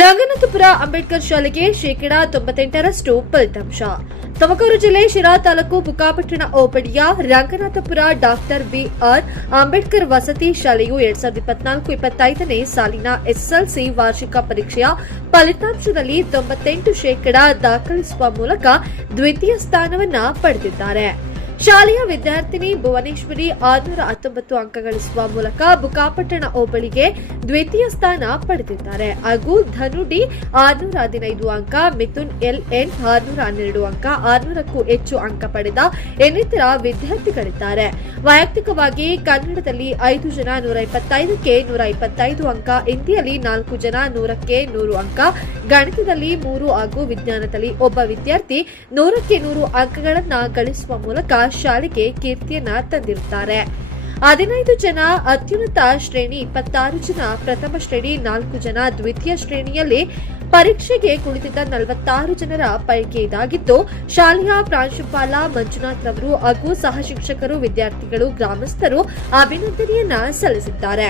ರಂಗನಾಥಪುರ ಅಂಬೇಡ್ಕರ್ ಶಾಲೆಗೆ ಶೇಕಡಾ ತೊಂಬತ್ತೆಂಟರಷ್ಟು ಫಲಿತಾಂಶ. ತುಮಕೂರು ಜಿಲ್ಲೆ ಶಿರಾ ತಾಲೂಕು ಬುಕ್ಕಾಪಟ್ಟಣ ಓಪಡಿಯ ರಂಗನಾಥಪುರ ಡಾಕ್ಟರ್ ಬಿಆರ್ ಅಂಬೇಡ್ಕರ್ ವಸತಿ ಶಾಲೆಯು ಎರಡ್ ಸಾವಿರದ ಇಪ್ಪತ್ನಾಲ್ಕು ಇಪ್ಪತ್ತೈದನೇ ಸಾಲಿನ ಎಸ್ಎಲ್ಸಿ ವಾರ್ಷಿಕ ಪರೀಕ್ಷೆಯ ಫಲಿತಾಂಶದಲ್ಲಿ ತೊಂಬತ್ತೆಂಟು ಶೇಕಡಾ ದಾಖಲಿಸುವ ಮೂಲಕ ದ್ವಿತೀಯ ಸ್ಥಾನವನ್ನು ಪಡೆದಿದ್ದಾರೆ. ಶಾಲೆಯ ವಿದ್ಯಾರ್ಥಿನಿ ಭುವನೇಶ್ವರಿ ಆರ್ನೂರ ಹತ್ತೊಂಬತ್ತು ಅಂಕ ಗಳಿಸುವ ಮೂಲಕ ಬುಕಾಪಟ್ಟಣ ಹೋಬಳಿಗೆ ದ್ವಿತೀಯ ಸ್ಥಾನ ಪಡೆದಿದ್ದಾರೆ. ಹಾಗೂ ಧನು ಡಿ ಆರುನೂರ ಹದಿನೈದು ಅಂಕ, ಮಿಥುನ್ ಎಲ್ ಎನ್ ಆರ್ನೂರ ಹನ್ನೆರಡು ಅಂಕ, ಆರ್ನೂರಕ್ಕೂ ಹೆಚ್ಚು ಅಂಕ ಪಡೆದ ಇನ್ನಿತರ ವಿದ್ಯಾರ್ಥಿಗಳಿದ್ದಾರೆ. ವೈಯಕ್ತಿಕವಾಗಿ ಕನ್ನಡದಲ್ಲಿ ಐದು ಜನ ನೂರ ಇಪ್ಪತ್ತೈದಕ್ಕೆ ನೂರ ಇಪ್ಪತ್ತೈದು ಅಂಕ, ಹಿಂದಿಯಲ್ಲಿ ನಾಲ್ಕು ಜನ ನೂರಕ್ಕೆ ನೂರು ಅಂಕ, ಗಣಿತದಲ್ಲಿ ಮೂರು ಹಾಗೂ ವಿಜ್ಞಾನದಲ್ಲಿ ಒಬ್ಬ ವಿದ್ಯಾರ್ಥಿ ನೂರಕ್ಕೆ ನೂರು ಅಂಕಗಳನ್ನು ಗಳಿಸುವ ಮೂಲಕ ಶಾಲೆಗೆ ಕೀರ್ತಿಯನ್ನ ತಂದಿರುತ್ತಾರೆ. ಹದಿನೈದು ಜನ ಅತ್ಯುನ್ನತ ಶ್ರೇಣಿ, ಇಪ್ಪತ್ತಾರು ಜನ ಪ್ರಥಮ ಶ್ರೇಣಿ, ನಾಲ್ಕು ಜನ ದ್ವಿತೀಯ ಶ್ರೇಣಿಯಲ್ಲಿ ಪರೀಕ್ಷೆಗೆ ಕುಳಿತಿದ್ದ ನಲವತ್ತಾರು ಜನರ ಪೈಕಿ ಇದಾಗಿದ್ದು, ಶಾಲೆಯ ಪ್ರಾಂಶುಪಾಲ ಮಂಜುನಾಥ್ ರವರು ಹಾಗೂ ಸಹ ಶಿಕ್ಷಕರು, ವಿದ್ಯಾರ್ಥಿಗಳು, ಗ್ರಾಮಸ್ಥರು ಅಭಿನಂದನೆಯನ್ನ ಸಲ್ಲಿಸಿದ್ದಾರೆ.